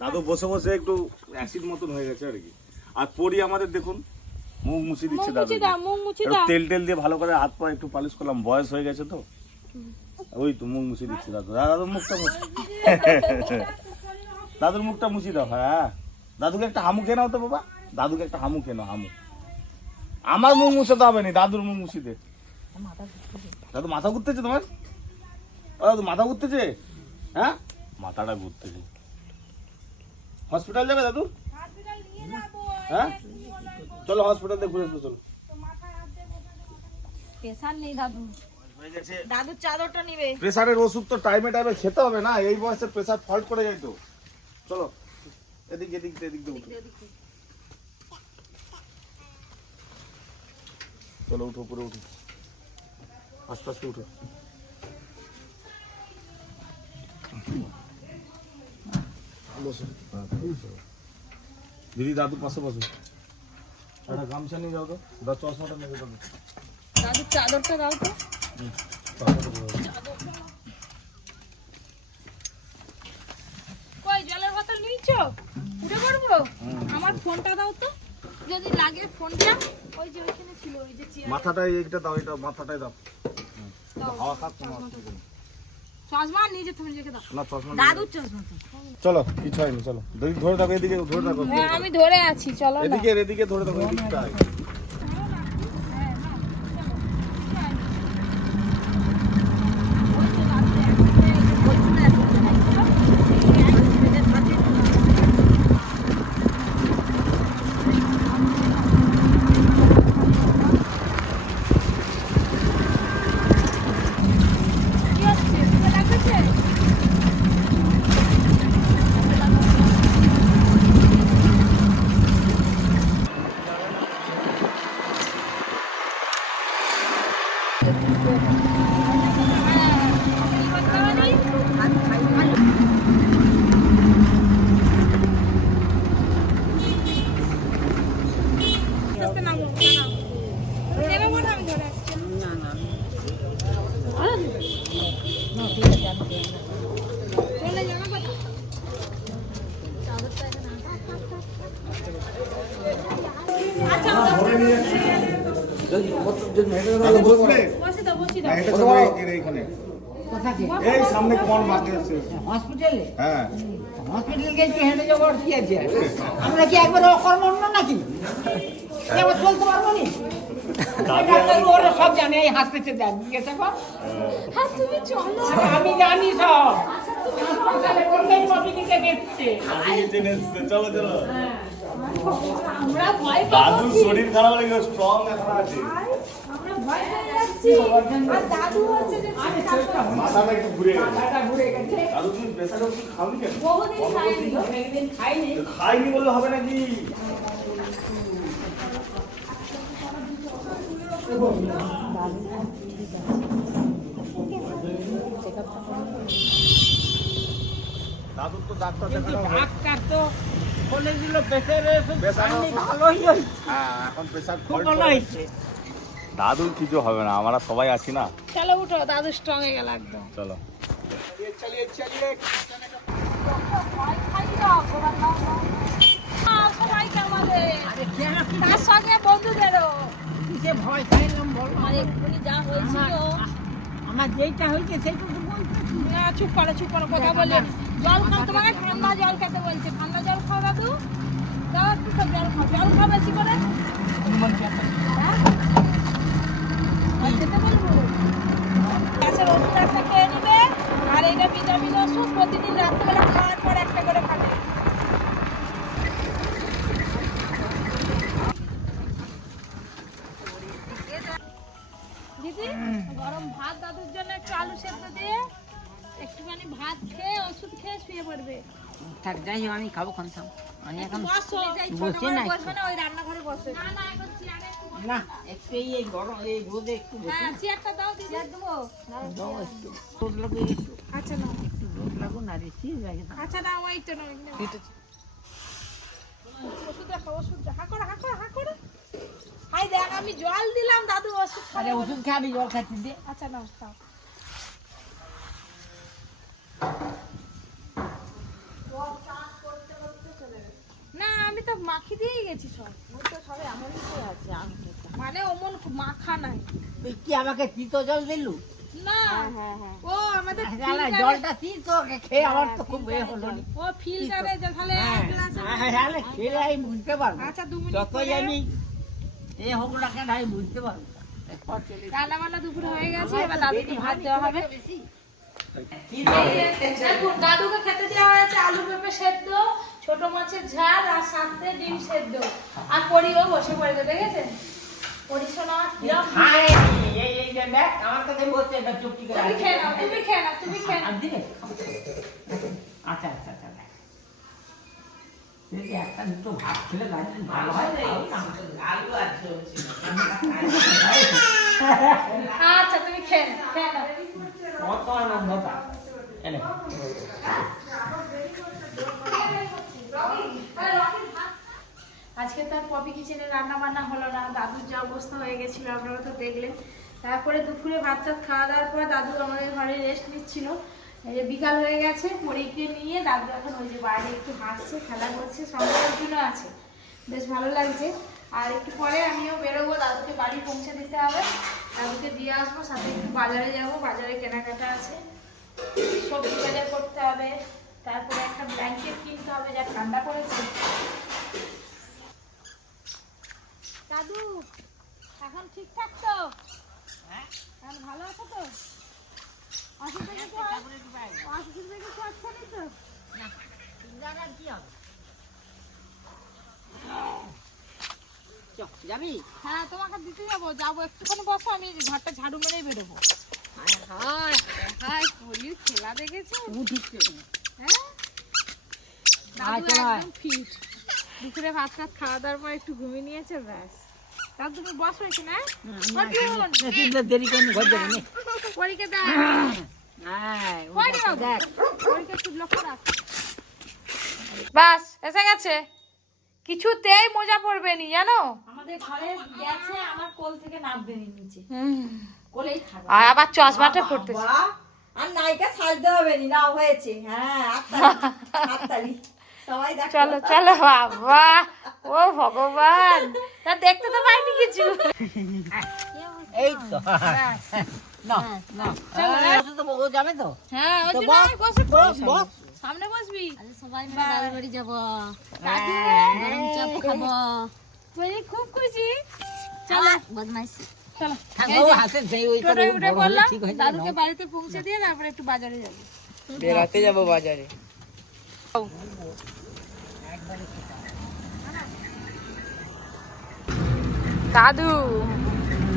দাদু বসে বসে একটু অ্যাসিড মতন হয়ে গেছে আর কি। আর পরি আমাদের দেখুন মুখ মুছি দিচ্ছে দাদু, তেল টেল দিয়ে ভালো করে হাত পা একটু পালিশ করলাম, বয়স হয়ে গেছে তো ওই তো মুখ মুছি দিচ্ছে দাদু। দাদুর মুখটা মুছি দাদুর মুখটা মুছি দাও। হ্যাঁ দাদুকে একটা হামু খেয়ে নাও তো বাবা, দাদুকে একটা হামু খেয়ে নাও। হামু আমার মুখ মুছে তো হবে না, দাদুর মুখ মুছি দে। দাদু মাথা ঘুরতেছে তোমার? দাদু মাথা ঘুরতেছে? হ্যাঁ মাথাটা ঘুরতেছে। হসপিটাল যাবে দাদু? হ্যাঁ চলো হসপিটাল দিয়ে ঘুরে আসবো চলো। প্রেসার নেই দাদু, দাদুর চাদরটা নিবে। প্রেসারের ওষুধ তো টাইমে টাইমে খেতে হবে না, এই বয়সে প্রেসার ফল্ট করে যায় তো। চলো এদিক এদিক এদিক দিয়ে উঠো, চলো উঠো উপরে উঠো, আস্তে আস্তে উঠো। বসো দিদি, দাদু পাশে বসো। একটা গামছা নিয়ে যাও তো, চশমাটা নেবে দাদু। দাদুর চাদরটা দাও তো। কই জলের বোতল নিয়েছো? উঠে পড়বো? আমার ফোনটা দাও তো, যদি লাগে ফোনটা। ওই যে ওইখানে ছিল, ওই যে চেয়ার। মাথাটাই এইটা দাও, এটা মাথাটাই দাও। হাওয়া খাক তোমার। চশমা নিয়ে তুমি রেখে দাও। না চশমা দাদুর চশমা তো। চলো কিছু হয়নি, চলো দিদি ধরে থাকো, এদিকে ধরে থাকো। হ্যাঁ আমি ধরে আছি, চলো না। এদিকে এদিকে ধরে থাকো, এদিকটাই। এই সামনে কোন বাকি আছে হসপিটালে? হ্যাঁ হসপিটাল গেছি, হেঁটে যাবো কি আছে? আমরা কি একবার অকর্মণ্য নাকি? এবার চলতে পারবো নি? ওরা সব জানে, এই হাসপাতালে দেখ জিজ্ঞাসা কর। আমি জানি সব। হাসপাতালে কোনটাই মবিলিতে দেখছে। চলো চলো। আমরা ভয় দাদুর শরীর খারাপ হলে স্ট্রং এখন আছে, আমরা ভয় পেয়ে যাচ্ছি। আর দাদু হচ্ছে যে মাথাটা একটু ঘুরে গেছে। মাথা ঘুরে গেছে। দাদু তুমি প্রেসার ওষুধ খাওনি কেন? বহুদিন খাইনি। একদিন খাইনি। খাইনি বললে হবে নাকি? দাদুর তো ডাক্তার দেখানো হয়। ডাক্তার তো বলে দিল প্রেসারের ওষুধ প্রেসারের খাইনি, ওষুধ- ভালোই হয়েছে। হ্যাঁ এখন প্রেসার খুব ভালো হয়েছে। দাদুর কিছু হবে না, আমরা সবাই আছি না। চলো উঠো, দাদু স্ট্রং হয়ে গেল একদম। চলো সবাইকে আমাদের, তার সঙ্গে বন্ধুদেরও। কিসে ভয় খাইলাম বলো? আমার এক্ষুনি যা হয়েছিল। আমার যেইটা হয়েছে সেইটুকু বলতেছি। চুপ করো কথা বলে। জল খাও, তোমাকে ঠান্ডা জল খেতে বলছে। ঠান্ডা জল খাও দাদু, দাও একটু তো জল খাও, জল খাও বেশি করে। হ্যাঁ? আর খেতে বলবো? গ্যাসের ওষুধ একটা খেয়ে নিবে, আর এইটা ভিটামিন ওষুধ প্রতিদিন রাত্রেবেলা খাওয়ার পর একটা করে খাবে। দিদি গরম ভাত দাদুর জন্য একটু আলু সেদ্ধ দিয়ে একটুখানি ভাত খেয়ে ওষুধ খেয়ে শুয়ে পড়বে। থাক যাই হোক, আমি খাবো খান্তাম। আমি এখন বসো, বসে নাই। বসবে না, ওই রান্নাঘরে বসে। না না এখন চেয়ারে না, একটু এই গরম এই রোদে একটু বসে হ্যাঁ চেয়ারটা দাও দিদি। চেয়ার দেবো? দাও একটু। রোদ লাগবে একটু। আচ্ছা না, একটু রোদ লাগুন আর এসি লাগে না। আচ্ছা না, ওই তো না, ওষুধ রাখো, ওষুধ রাখো। হা করো। হাই দেখ, আমি জল দিলাম, দাদু ওষুধ আরে খাবে। ওষুধ খাবি, জল খাচ্ছি দে। আচ্ছা নাও খাও। ও চাষ করতে তো মাখি দিয়েই গেছি সব। ওই তো সবে এমনই তো আছে আমি মানে অমন মাখা নাই। তুই কি আমাকে তিতো জল দিলু? না হ্যাঁ ও আমাদের জলটা তিতো খেয়ে আমার তো খুব এ হলো নি। ও ফিল্টারে তাহলে এক গ্লাসে হ্যাঁ খেলে আমি বুঝতে পারবো। আচ্ছা 2 মিনিট যতই আমি এ হোক না কেন আমি বুঝতে পারবো। রান্না বান্না দুপুরে হয়ে গেছে, এবার দাদুকে ভাত দেওয়া হবে। দেখুন দাদুকে খেতে দেওয়া হয়েছে আলু পেঁপে সেদ্ধ, ছোট মাছের ঝাল আর সাথে ডিম সেদ্ধ। আর পরিও বসে পড়েছে, দেখেছেন পরিশোনা কিরম। এই যে দেখ আমার কাছে বলছে এটা চুপটি করে তুমি খেয়ে নাও, তুমি খেয়ে নাও, তুমি খেয়ে নাও। আর দিবে? আচ্ছা আচ্ছা আচ্ছা এই যে একটা দুটো ভাত খেলে গাড়ি ভালো হয় না আলু আছে আচ্ছা তুমি খেয়ে নাও, খেয়ে নাও। কত আনন্দটা এনে আজকে তো আর পপি কিচেনে রান্না বান্না হলো না, দাদুর যা অবস্থা হয়ে গেছিল আপনারা তো দেখলেন। তারপরে দুপুরে ভাত টাত খাওয়া দাওয়ার পর দাদু আমাদের ঘরে রেস্ট নিচ্ছিল। এই যে বিকাল হয়ে গেছে, পরীকে নিয়ে দাদু এখন ওই যে বাইরে একটু হাঁটছে, খেলা করছে, সঙ্গে একজন আছে, বেশ ভালো লাগছে। আর একটু পরে আমিও বেরোবো, দাদুকে বাড়ি পৌঁছে দিতে হবে, দাদুকে দিয়ে আসবো, সাথে একটু বাজারে যাব, বাজারে কেনাকাটা আছে, সবজি বাজার করতে হবে, তারপরে একটা ব্ল্যাঙ্কেট কিনতে হবে, যা ঠান্ডা পড়েছে। দাদু এখন ঠিকঠাক তো? এখন ভালো আছো তো? অসুবিধা কিছু অসুবিধা কিছু হচ্ছে না তো? কি হবে যাবি? হ্যাঁ তোমাকে দিতে যাবো, যাবো একটুখানি বসো, আমি ঘরটা ঝাড়ু মেরেই বেরোবো। হায় হায় পরির খেলা দেখেছো? হ্যাঁ দাদু একদম ফিট। দুপুরে ভাত টাত খাওয়া দাওয়ার পর একটু ঘুমিয়ে নিয়েছে, ব্যাস। দাদু তুমি বসো এখানে, দেরি করে ঘর যাবে না পরীকে দেখ, পরীকে একটু লক্ষ্য রাখ। বাস এসে গেছে, কিছুতেই মজা পড়বে নি জানো। আমাদের ঘরে গেছে, আমার কোল থেকে নামবে নি নিচে, কোলেই থাকবে। আর আবার চশমাটা পড়তেছে। আর নায়িকা সাজতে হবে নি, না হয়েছে। হ্যাঁ হাততালি সবাই দেখো। চলো চলো বাবা, ও ভগবান, তা দেখতে তো পাইনি কিছু। এই তো না না তো ও যাবে তো হ্যাঁ ওই তো জন্য বস, আমি বসে পড়ি। বস। সামনে বসবি, সবাই মিলে দাদুর বাড়ি যাবো, দাদু গরম চাপ খাবো। তুই খুব খুশি। চলো বদমাইশি। চলো ও হাতে দেই ওই তো টোটোয় উঠে বড় হলে বললাম ঠিক হয়ে যাবে দাদুকে বাড়িতে পৌঁছে দিয়ে তারপরে একটু বাজারে যাবো। বেড়াতে যাবো বাজারে। দাদু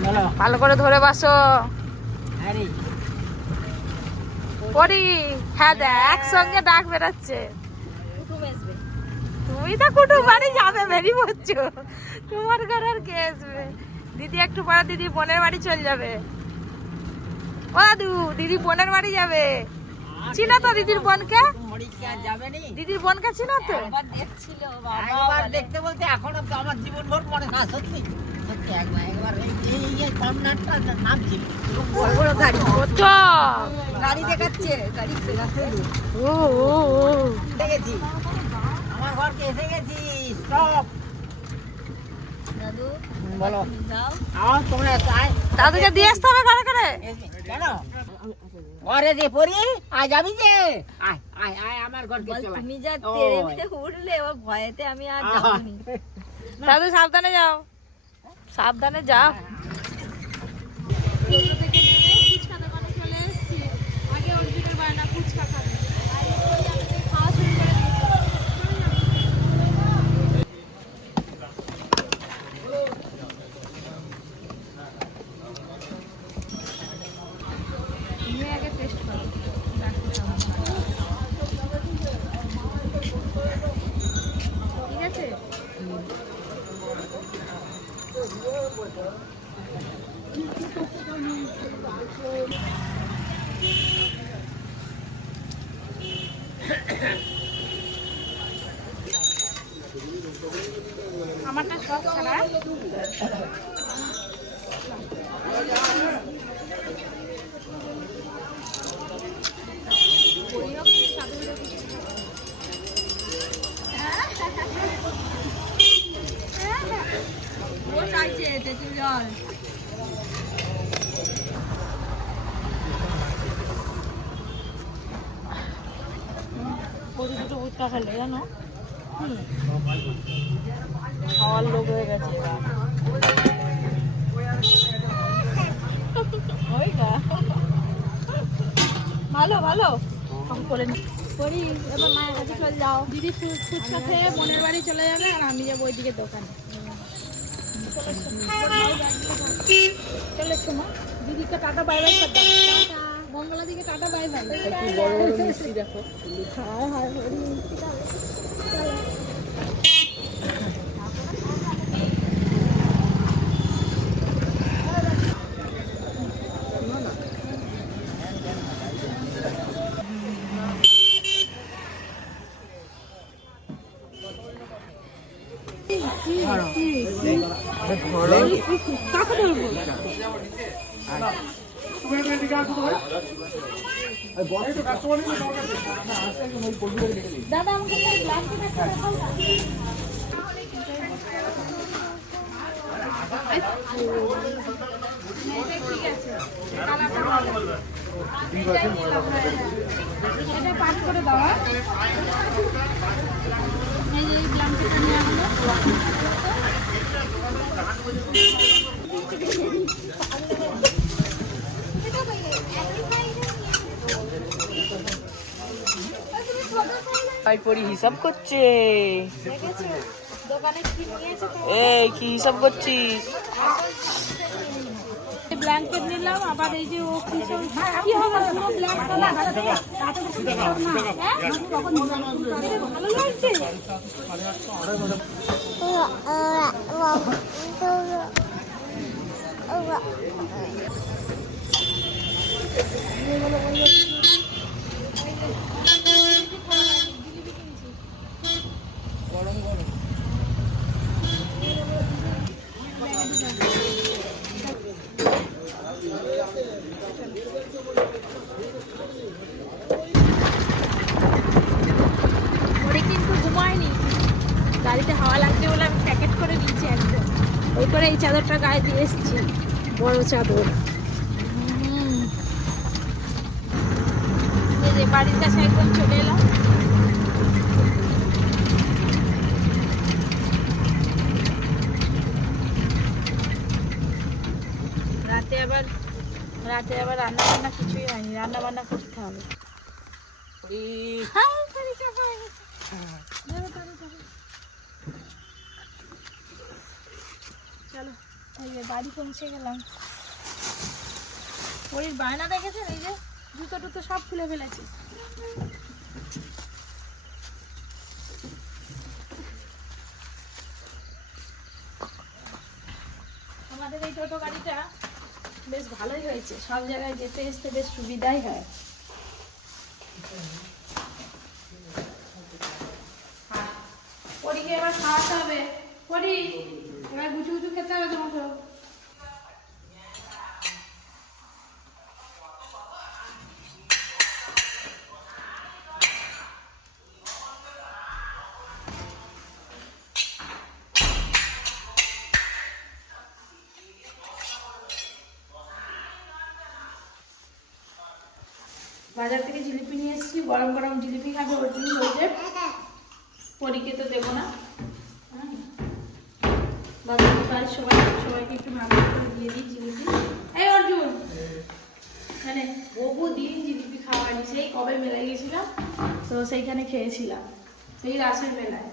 বলো ভালো করে ধরে বসো। আরে পরি হ্যাঁ দেখ একসঙ্গে ডাক বেরোচ্ছে। কুটুম আসবে। তুমি তো কুটুম বাড়ি যাবে, বেরিয়ে পড়ছো, তোমার ঘর আর কে আসবে? দিদি একটু পরে দিদি বোনের বাড়ি চলে যাবে। ও দাদু দিদি বোনের বাড়ি যাবে, চিনো তো দিদির বোনকে? মরি কি আর যাবে নি দিদির বোনকে চিনো তো? একবার দেখছিল বাবা, একবার দেখতে বলতে এখনো তো আমার জীবন ভর মনে না সত্যি সত্যি একবার এই কর্নারটা নামছি বড় বড় গাড়ি ওটা গাড়ি দেখাচ্ছে, গাড়ি দেখাচ্ছে। ও ও ও এসে গেছি আমার ঘরকে এসে গেছি স্টপ দাদু বলো যাও। আমার তোমরা চাই দাদুকে দিয়ে আসতে হবে ঘরে করে। কেন ঘরে যে পড়ি আয় যাবি যে আয় আয় আয় আমার ঘরকে বল চল তুমি যা তেরে উঠলে, এবার ভয়েতে আমি আর যাবনি। দাদু সাবধানে যাও, সাবধানে যাও। টোটো থেকে নেমে ফুচকা দোকানে চলে এসেছি। আগে অর্জুনের বায়না ফুচকা খাবে, আর এরপরে আমাদের খাওয়া শুরু করে দিয়েছে। তুমি আগে টেস্ট করো, ঠিক আছে? আমারটা সব ছাড়া ও চাইছে তেঁতুল জল। ওদের দুটো ফুচকা খেলে জানো, খাওয়ার লোক হয়ে গেছে। ওই না, ভালো ভালো কম করে করি। এবার মায়ের কাছে চলে যাও, দিদি ফুচকা খেয়ে বোনের বাড়ি চলে যাবে আর আমি যাবো ওইদিকে দোকানে। চলে এসছো মা, দিদিকে টাটা বাই বাই করতে, মঙ্গলা দিকে টাটা বাই বাই। বড় বড় মিষ্টি দেখো। হায় হায় বড় মিষ্টি খাবে। চলো। কাকে ধরবো? দাদা আমাকে ব্ল্যাঙ্কেট একটা দেখাও না। ঠিক আছে, কালারটা ভালো। এটা পাঠ করে দেওয়া। এই যে ব্ল্যাঙ্কেটটা নিয়ে আসলো। ভাই পরি হিসাব করছে। দোকানে কি নিয়েছে? এই কি হিসাব করছিস? ব্ল্যাঙ্কেট নিলাম, আবার এই যে ও কি সব কি হবে পুরো ব্ল্যাক কালার। তাতে তো কিছু করব না। হ্যাঁ তখন ভালো লাগছে। ওরে কিন্তু ঘুমায়নি, গাড়িতে হাওয়া লাগছে বলে আমি প্যাকেট করে দিয়েছি একদম। ওই করে এই চাদরটা গায়ে দিয়ে এসেছি, বড় চাদর। এই যে বাড়ির কাছে একদম চলে এলাম। রাতে আবার রান্না বান্না কিছুই হয়নি, রান্না বান্না করতে হবে। চলো এই যে বাড়ি পৌঁছে গেলাম। ওর বায়না দেখেছেন, এই যে জুতো টুতো সব খুলে ফেলেছে। আমাদের এই টোটো গাড়িটা বেশ ভালোই হয়েছে, সব জায়গায় যেতে আসতে বেশ সুবিধাই হয়। পরীকে এবার খাওয়াতে হবে, পরি এবার গুছু গুছু খেতে হবে তোমাকে। বাজার থেকে জিলিপি নিয়ে এসেছি, গরম গরম জিলিপি খাবে, ওর জন্য হয়েছে। পরীকে তো দেবো না, বাজারের বাড়ির সবাইকে একটু ভালো করে দিয়ে দিই জিলিপি। এই অর্জুন, মানে বহুদিন জিলিপি খাওয়ানি, সেই কবে মেলায় গেছিলাম তো সেইখানে খেয়েছিলাম, সেই রাসের মেলায়।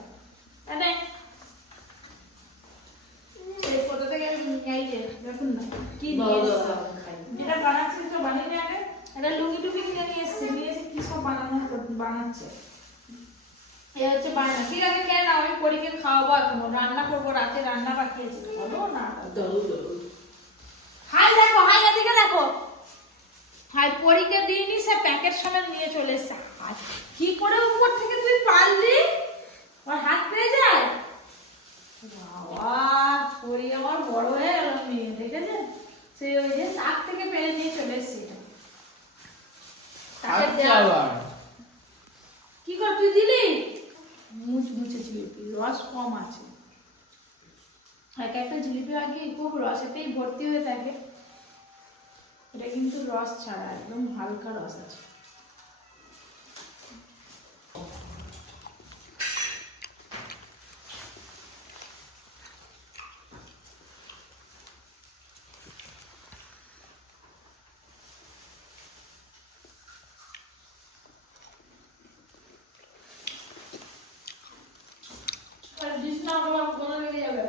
সেই কোথা থেকে এই যে দেখুন না কি নিয়ে এসেছি। যেটা বানাচ্ছি তো বানিয়ে নিয়ে আগে একটা লুঙ্গি টুঙ্গি কিনে নিয়ে এসে কি সব বানাচ্ছে। এই হচ্ছে বায়না। ঠিক আছে খেয়ে নাও, আমি পরীকে খাওয়াবো, এখন রান্না করবো, রাতে রান্না বাকি আছে। বলো না হাই দেখো, হাই এদিকে দেখো, হাই পরীকে দিইনি, সে প্যাকেট সমেত নিয়ে চলে এসছে। কি করে উপর থেকে তুই পারলি, ওর হাত পেয়ে যায়। বাবা পরী আমার বড় হয়ে গেল মেয়ে, দেখেছেন সে ওই যে তাক থেকে পেরে নিয়ে চলে এসছে। কি কর তুই দিলি, মুচমুচে জিলিপি, রস কম আছে। এক একটা জিলিপি হয় কি খুব রসেতেই ভর্তি হয়ে থাকে, এটা কিন্তু রস ছাড়া একদম হালকা রস আছে। আর দিস না, আমার মনে লেগে যাবে।